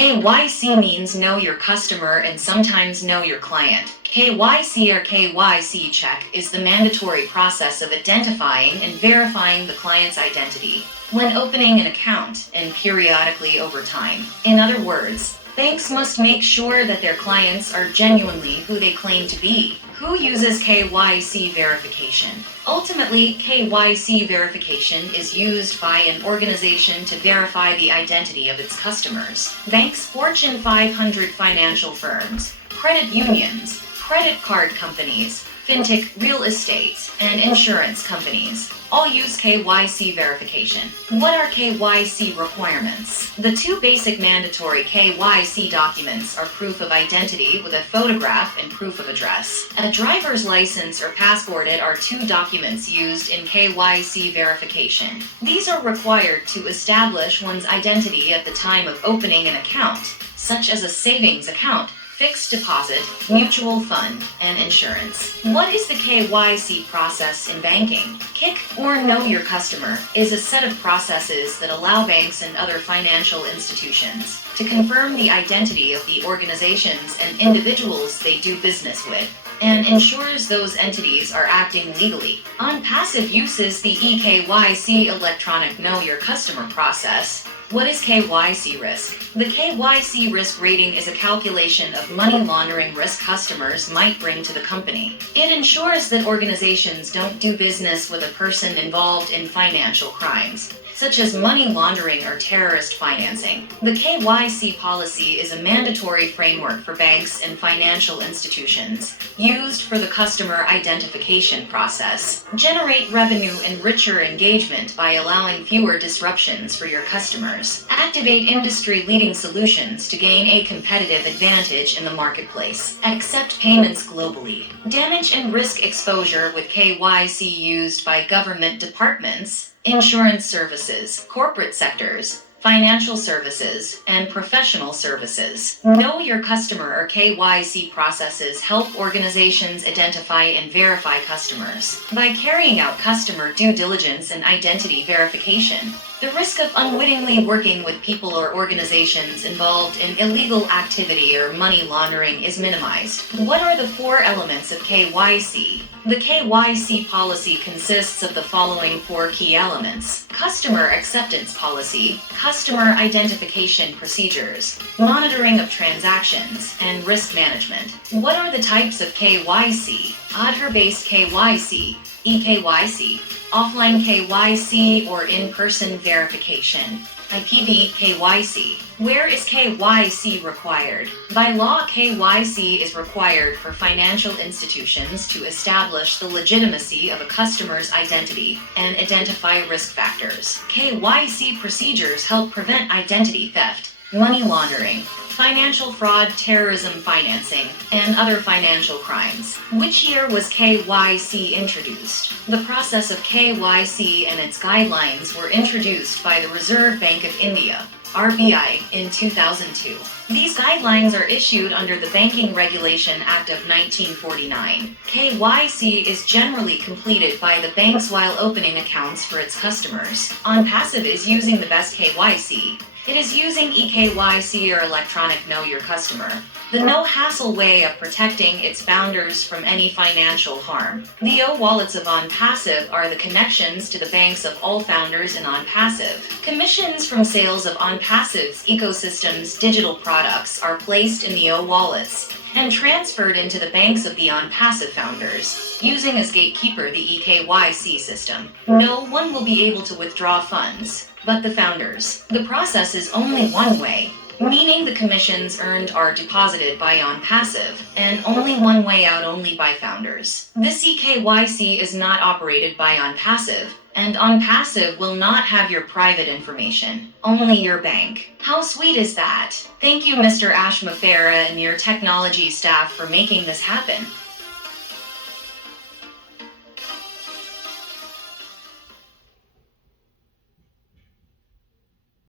KYC means know your customer and sometimes know your client. KYC or KYC check is the mandatory process of identifying and verifying the client's identity when opening an account and periodically over time. In other words, banks must make sure that their clients are genuinely who they claim to be. Who uses KYC verification? Ultimately, KYC verification is used by an organization to verify the identity of its customers. Banks, Fortune 500 financial firms, credit unions, credit card companies, fintech, real estate, and insurance companies all use KYC verification. What are KYC requirements? The two basic mandatory KYC documents are proof of identity with a photograph and proof of address. A driver's license or passport are two documents used in KYC verification. These are required to establish one's identity at the time of opening an account, such as a savings account, fixed deposit, mutual fund, and insurance. What is the KYC process in banking? KYC, or Know Your Customer, is a set of processes that allow banks and other financial institutions to confirm the identity of the organizations and individuals they do business with, and ensures those entities are acting legally. Onpassive uses the eKYC electronic Know Your Customer process. What is KYC risk? The KYC risk rating is a calculation of money laundering risk customers might bring to the company. It ensures that organizations don't do business with a person involved in financial crimes, such as money laundering or terrorist financing. The KYC policy is a mandatory framework for banks and financial institutions, used for the customer identification process. Generate revenue and richer engagement by allowing fewer disruptions for your customers. Activate industry-leading solutions to gain a competitive advantage in the marketplace. Accept payments globally. Damage and risk exposure with KYC used by government departments, insurance services, corporate sectors, financial services, and professional services. Know Your Customer or KYC processes help organizations identify and verify customers. By carrying out customer due diligence and identity verification, the risk of unwittingly working with people or organizations involved in illegal activity or money laundering is minimized. What are the four elements of KYC? The KYC policy consists of the following four key elements: customer acceptance policy, customer identification procedures, monitoring of transactions, and risk management. What are the types of KYC? Aadhaar-based KYC, eKYC, offline KYC or in-person verification, IPV KYC. Where is KYC required? By law, KYC is required for financial institutions to establish the legitimacy of a customer's identity and identify risk factors. KYC procedures help prevent identity theft, money laundering, financial fraud, terrorism financing, and other financial crimes. Which year was KYC introduced? The process of KYC and its guidelines were introduced by the Reserve Bank of India, RBI, in 2002. These guidelines are issued under the Banking Regulation Act of 1949. KYC is generally completed by the banks while opening accounts for its customers. Onpassive is using the best KYC. It is using eKYC or electronic Know Your Customer, the no-hassle way of protecting its founders from any financial harm. The O-wallets of Onpassive are the connections to the banks of all founders in Onpassive. Commissions from sales of Onpassive's ecosystem's digital products are placed in the O-wallets and transferred into the banks of the Onpassive founders, using as gatekeeper the eKYC system. No one will be able to withdraw funds but the founders. The process is only one way, meaning the commissions earned are deposited by Onpassive, and only one way out, only by founders. This eKYC is not operated by Onpassive, and Onpassive will not have your private information, only your bank. How sweet is that? Thank you, Mr. Ashmafera and your technology staff, for making this happen.